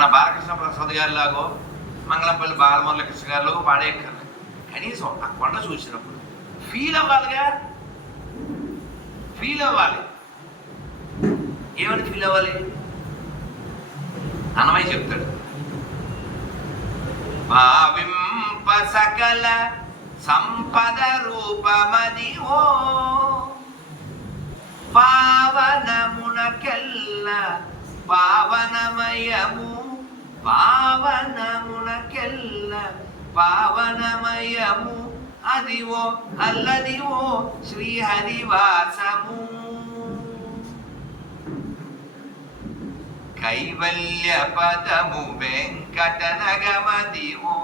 మన బాలకృష్ణ ప్రసాద్ గారి లాగో మంగళంపల్లి బాలమురళి కృష్ణ గారిలో పాడేయక్కర్లేదు కనీసం ఆ కొండ చూసినప్పుడు ఫీల్ అవ్వాలిగా? ఫీల్ అవ్వాలి. ఏమని ఫీల్ అవ్వాలి? అన్నమయ్య చెప్తాడు. భావింప సకల సంపద రూపమది ఓ పావనమునకెల్ల పావనమయము పావనమునకెల్ల పావనమయము. అదివో అల్లదివో శ్రీహరివాసము. కైవల్య పదము వెంకటనగమదివో.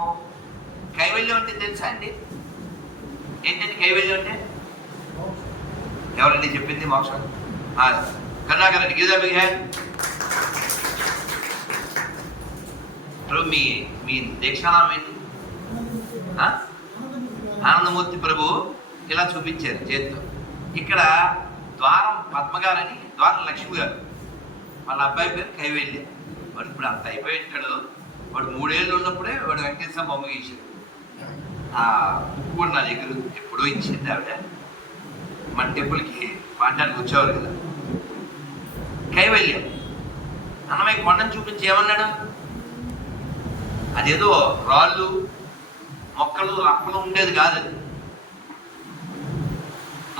కైవల్యం అంటే తెలుసా అండి? ఏంటంటే కైవల్యం అంటే? ఎవరండి చెప్పింది మోక్షం? కర్ణాకర్ రెడ్డి గిదా బిగ్ హ్యాండ్. ప్రభు మీ మీ దీక్షానామం ఏంటి? ఆ? ఆనందమూర్తి ప్రభు ఇలా చూపించారు చేతితో ఇక్కడ ద్వారం పద్మగారని ద్వారం లక్ష్మి గారు వాళ్ళ అబ్బాయి పేరు కైవల్య. వాడు ఇప్పుడు అంత అయిపోయి ఉంటాడు. వాడు మూడేళ్ళు ఉన్నప్పుడే వాడు వెంకటేశ్వర బొమ్మ గీశాడు. ఆ బుక్ కూడా నా దగ్గర ఎప్పుడో ఇచ్చింది ఆవిడ. మన టెంపుల్కి పాఠానికి వచ్చేవారు కదా. కైవల్యం అన్నమయ్య కొండను చూపించి ఏమన్నాడు? అదేదో రాళ్ళు మొక్కలు రప్పలు ఉండేది కాదు.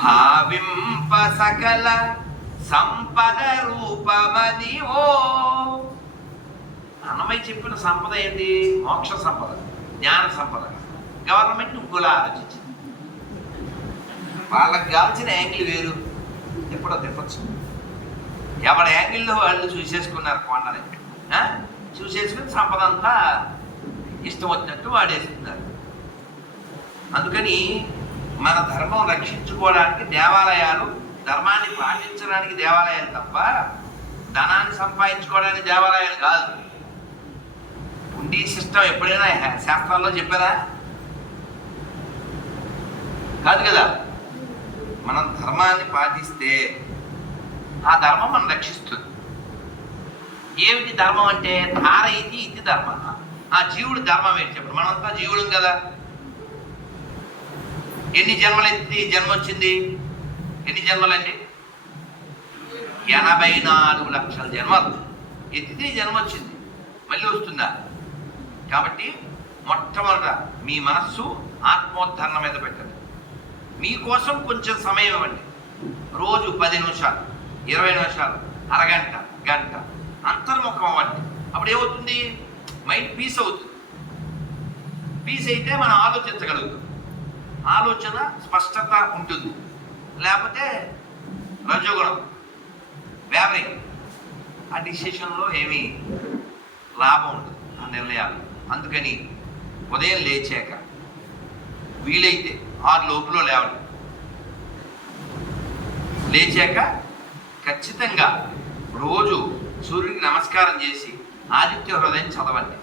భావింప సకల సంపద రూపమది ఓ. అన్నమయ్య చెప్పిన సంపద ఏంటి? మోక్ష సంపద జ్ఞాన సంపద. గవర్నమెంట్ ఇంకోలా ఆలోచించింది. వాళ్ళకి కావాల్సిన యాంగిల్ వేరు. ఎప్పుడో తిప్పచ్చు. ఎవరి యాంగిల్లో వాళ్ళు చూసేసుకున్నారు కొండని చూసేసుకుని సంపద అంతా ఇష్టం వచ్చినట్టు వాడేస్తున్నారు. అందుకని మన ధర్మం రక్షించుకోవడానికి దేవాలయాలు ధర్మాన్ని పాటించడానికి దేవాలయాలు తప్ప ధనాన్ని సంపాదించుకోవడానికి దేవాలయాలు కాదు. ఉండి సిస్టమ్ ఎప్పుడైనా శాస్త్రాల్లో చెప్పారా? కాదు కదా. మనం ధర్మాన్ని పాటిస్తే ఆ ధర్మం మనం రక్షిస్తుంది. ఏమిటి ధర్మం అంటే ధార ఇది ఇది ధర్మ. ఆ జీవుడు ధర్మం ఏంటి చెప్పండి? మనమంతా జీవుడం కదా. ఎన్ని జన్మలు ఎత్తి జన్మ వచ్చింది? ఎన్ని జన్మలండి? ఎనభై నాలుగు లక్షల జన్మలు. ఎత్తితే జన్మ వచ్చింది. మళ్ళీ వస్తుందా? కాబట్టి మొట్టమొదట మీ మనస్సు ఆత్మోద్ధరణ మీద పెట్టండి. మీకోసం కొంచెం సమయం ఇవ్వండి. రోజు పది నిమిషాలు ఇరవై నిమిషాలు అరగంట గంట అంతర్ముఖం అవ్వండి. అప్పుడు ఏమవుతుంది? మైండ్ పీస్ అవుతుంది. పీస్ అయితే మనం ఆలోచించగలుగుతాం. ఆలోచన స్పష్టత ఉంటుంది. లేకపోతే రజోగుణం వ్యాపరింగ్ ఆ డిసిషన్లో ఏమీ లాభం ఉండదు ఆ నిర్ణయాలు. అందుకని ఉదయం లేచాక వీలైతే ఆరు లోపులో లేవడం. లేచాక ఖచ్చితంగా రోజు సూర్యుడికి నమస్కారం చేసి ఆదిత్య హృదయం చదవండి.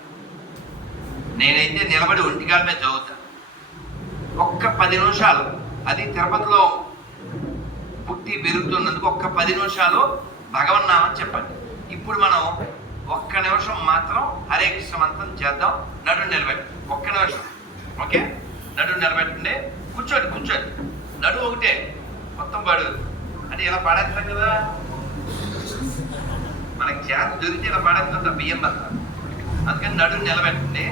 నేనైతే నిలబడి ఒంటికాల మీద చదువుతాను ఒక్క పది నిమిషాలు అది తిరుపతిలో పుట్టి పెరుగుతున్నందుకు ఒక్క పది నిమిషాలు భగవన్నామం చెప్పండి. ఇప్పుడు మనం ఒక్క నిమిషం మాత్రం హరే కృష్ణ మంత్రం చేద్దాం. నడు నిలబెట్టి. ఒక్క నిమిషం. ఓకే? నడు నిలబెట్టండి. కూర్చోండి కూర్చోండి. నడు ఒకటే. మొత్తం పడు. అంటే ఇలా పడేస్తాం కదా? చేత దొరికితే ఇలా పడేస్తాం బియ్యం బస్తా అందుకని నడుము నిలబెట్టండి